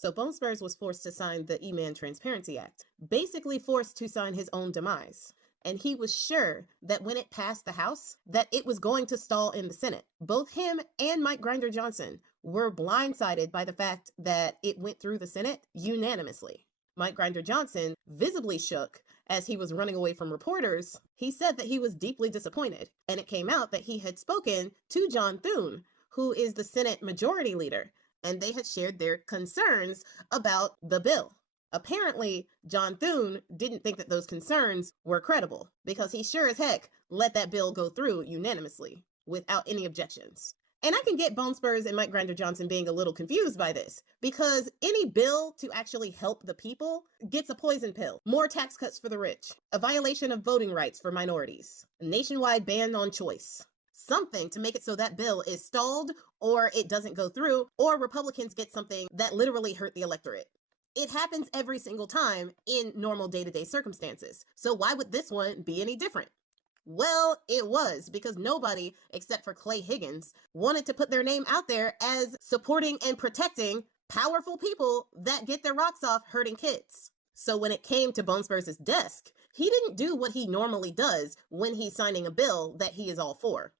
So Bone Spurs was forced to sign the E-Man Transparency Act, basically forced to sign his own demise. And he was sure that when it passed the House, that it was going to stall in the Senate. Both him and Mike Grinder Johnson were blindsided by the fact that it went through the Senate unanimously. Mike Grinder Johnson visibly shook as he was running away from reporters. He said that he was deeply disappointed, and it came out that he had spoken to John Thune, who is the Senate Majority Leader, and they had shared their concerns about the bill. Apparently, John Thune didn't think that those concerns were credible, because he sure as heck let that bill go through unanimously without any objections. And I can get Bone Spurs and Mike Grinder Johnson being a little confused by this, because any bill to actually help the people gets a poison pill, more tax cuts for the rich, a violation of voting rights for minorities, a nationwide ban on choice, something to make it so that bill is stalled or it doesn't go through, or Republicans get something that literally hurt the electorate. It happens every single time in normal day-to-day circumstances. So why would this one be any different? Well, it was, because nobody, except for Clay Higgins, wanted to put their name out there as supporting and protecting powerful people that get their rocks off hurting kids. So when it came to Bone Spurs' desk, he didn't do what he normally does when he's signing a bill that he is all for.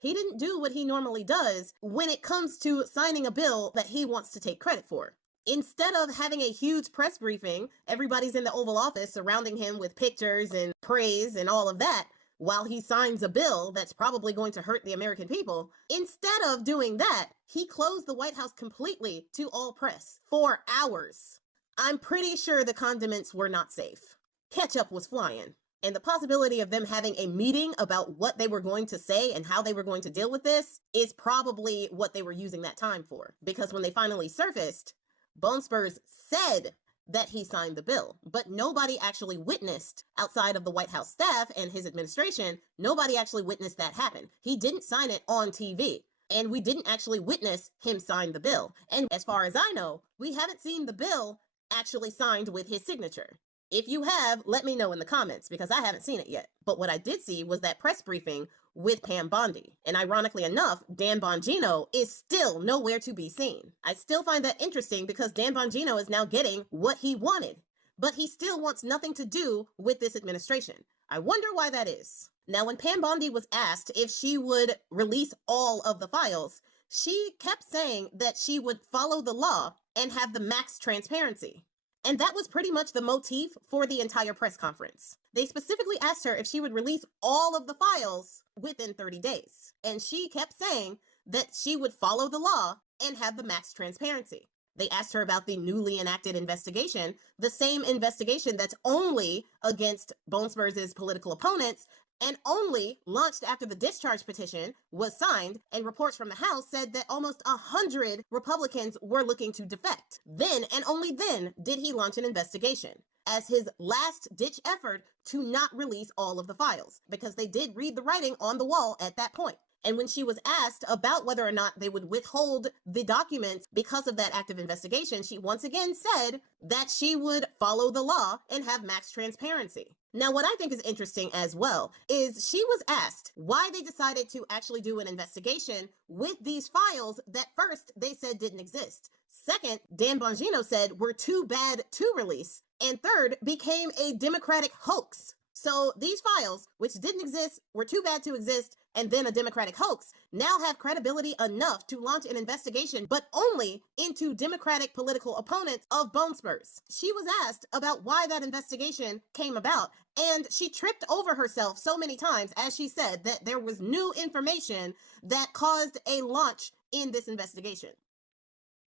He didn't do what he normally does when it comes to signing a bill that he wants to take credit for. Instead of having a huge press briefing, everybody's in the Oval Office surrounding him with pictures and praise and all of that, while he signs a bill that's probably going to hurt the American people. Instead of doing that, he closed the White House completely to all press for hours. I'm pretty sure the condiments were not safe. Ketchup was flying. And the possibility of them having a meeting about what they were going to say and how they were going to deal with this is probably what they were using that time for. Because when they finally surfaced, Bone Spurs said that he signed the bill, but nobody actually witnessed, outside of the White House staff and his administration, nobody actually witnessed that happen. He didn't sign it on TV, and we didn't actually witness him sign the bill. And as far as I know, we haven't seen the bill actually signed with his signature. If you have, let me know in the comments, because I haven't seen it yet. But what I did see was that press briefing with Pam Bondi. And ironically enough, Dan Bongino is still nowhere to be seen. I still find that interesting, because Dan Bongino is now getting what he wanted, but he still wants nothing to do with this administration. I wonder why that is. Now, when Pam Bondi was asked if she would release all of the files, she kept saying that she would follow the law and have the max transparency. And that was pretty much the motif for the entire press conference. They specifically asked her if she would release all of the files within 30 days. And she kept saying that she would follow the law and have the max transparency. They asked her about the newly enacted investigation, the same investigation that's only against Bone Spurs' political opponents, and only launched after the discharge petition was signed, and reports from the House said that almost 100 Republicans were looking to defect. Then, and only then, did he launch an investigation as his last-ditch effort to not release all of the files, because they did read the writing on the wall at that point. And when she was asked about whether or not they would withhold the documents because of that active investigation, she once again said that she would follow the law and have max transparency. Now, what I think is interesting as well is she was asked why they decided to actually do an investigation with these files that first they said didn't exist. Second, Dan Bongino said were too bad to release. And third, became a Democratic hoax. So these files, which didn't exist, were too bad to exist, and then a Democratic hoax, now have credibility enough to launch an investigation, but only into Democratic political opponents of Bone Spurs. She was asked about why that investigation came about, and she tripped over herself so many times as she said that there was new information that caused a launch in this investigation.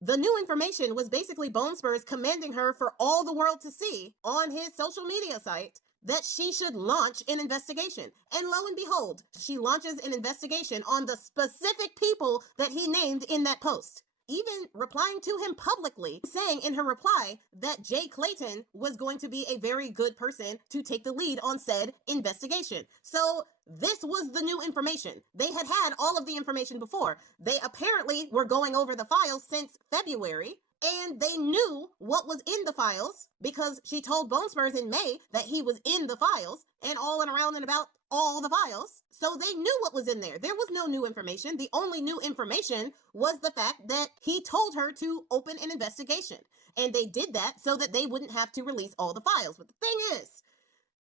The new information was basically Bone Spurs commanding her for all the world to see on his social media site that she should launch an investigation. And lo and behold, she launches an investigation on the specific people that he named in that post. Even replying to him publicly, saying in her reply that Jay Clayton was going to be a very good person to take the lead on said investigation. So this was the new information. They had all of the information before. They apparently were going over the files since February, and they knew what was in the files because she told Bone Spurs in May that he was in the files and all and around and about all the files. So they knew what was in there. There was no new information. The only new information was the fact that he told her to open an investigation. And they did that so that they wouldn't have to release all the files. But the thing is,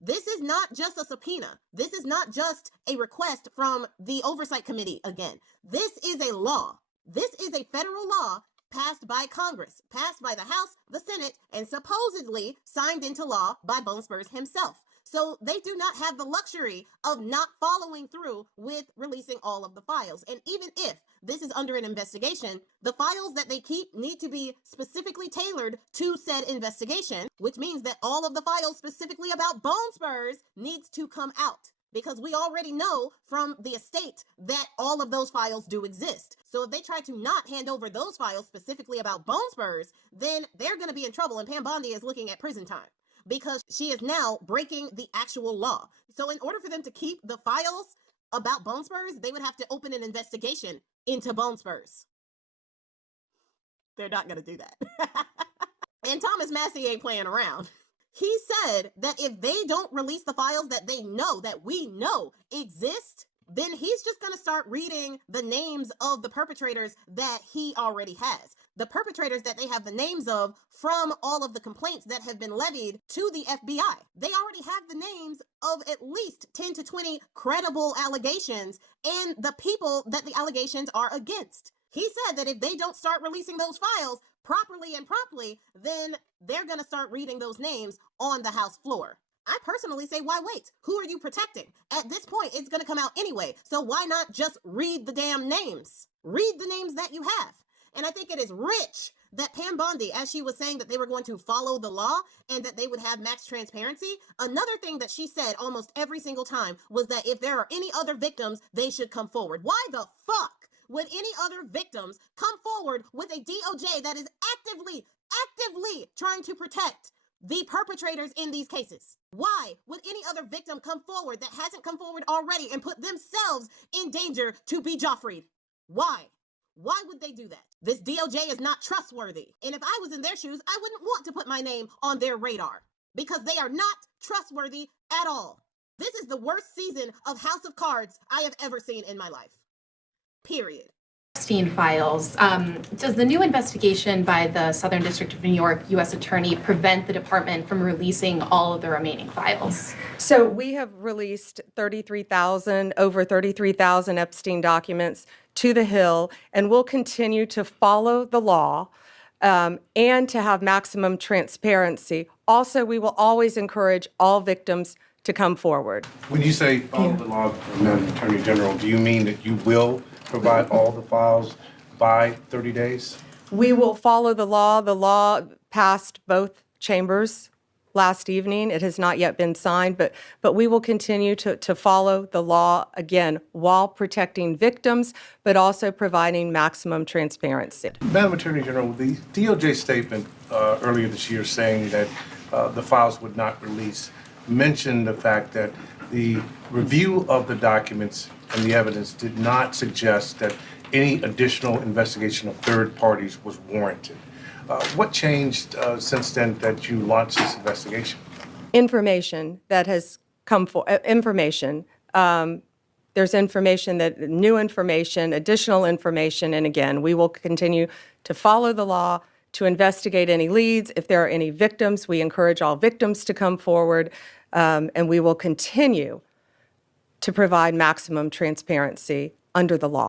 this is not just a subpoena. This is not just a request from the Oversight Committee again. This is a law. This is a federal law passed by Congress, passed by the House, the Senate, and supposedly signed into law by Bone Spurs himself. So they do not have the luxury of not following through with releasing all of the files. And even if this is under an investigation, the files that they keep need to be specifically tailored to said investigation, which means that all of the files specifically about Bone Spurs needs to come out. Because we already know from the estate that all of those files do exist. So if they try to not hand over those files specifically about Bone Spurs, then they're going to be in trouble, and Pam Bondi is looking at prison time because she is now breaking the actual law. So in order for them to keep the files about Bone Spurs, they would have to open an investigation into Bone Spurs. They're not going to do that. And Thomas Massey ain't playing around. He said that if they don't release the files that they know, that we know exist, then he's just going to start reading the names of the perpetrators that he already has. The perpetrators that they have the names of from all of the complaints that have been levied to the FBI. They already have the names of at least 10 to 20 credible allegations and the people that the allegations are against. He said that if they don't start releasing those files properly and promptly, then they're going to start reading those names on the House floor. I personally say, why wait? Who are you protecting? At this point, it's going to come out anyway. So why not just read the damn names? Read the names that you have. And I think it is rich that Pam Bondi, as she was saying that they were going to follow the law and that they would have max transparency, another thing that she said almost every single time was that if there are any other victims, they should come forward. Why the fuck would any other victims come forward with a DOJ that is actively trying to protect the perpetrators in these cases? Why would any other victim come forward that hasn't come forward already and put themselves in danger to be Joffreyed? Why? Why would they do that? This DOJ is not trustworthy. And if I was in their shoes, I wouldn't want to put my name on their radar because they are not trustworthy at all. This is the worst season of House of Cards I have ever seen in my life. Period. Files. Does the new investigation by the Southern District of New York U.S. Attorney prevent the department from releasing all of the remaining files? So we have released over 33,000 Epstein documents to the Hill, and we'll continue to follow the law and to have maximum transparency. Also, we will always encourage all victims to come forward. When you say follow the law, Madam Attorney General, do you mean that you will provide all the files by 30 days? We will follow the law. The law passed both chambers last evening. It has not yet been signed, but we will continue to follow the law, again, while protecting victims, but also providing maximum transparency. Madam Attorney General, the DOJ statement earlier this year saying that the files would not release mentioned the fact that the review of the documents and the evidence did not suggest that any additional investigation of third parties was warranted. What changed since then that you launched this investigation? Information that has come for information. There's information new information, additional information, and again, we will continue to follow the law, to investigate any leads. If there are any victims, we encourage all victims to come forward, and we will continue to provide maximum transparency under the law.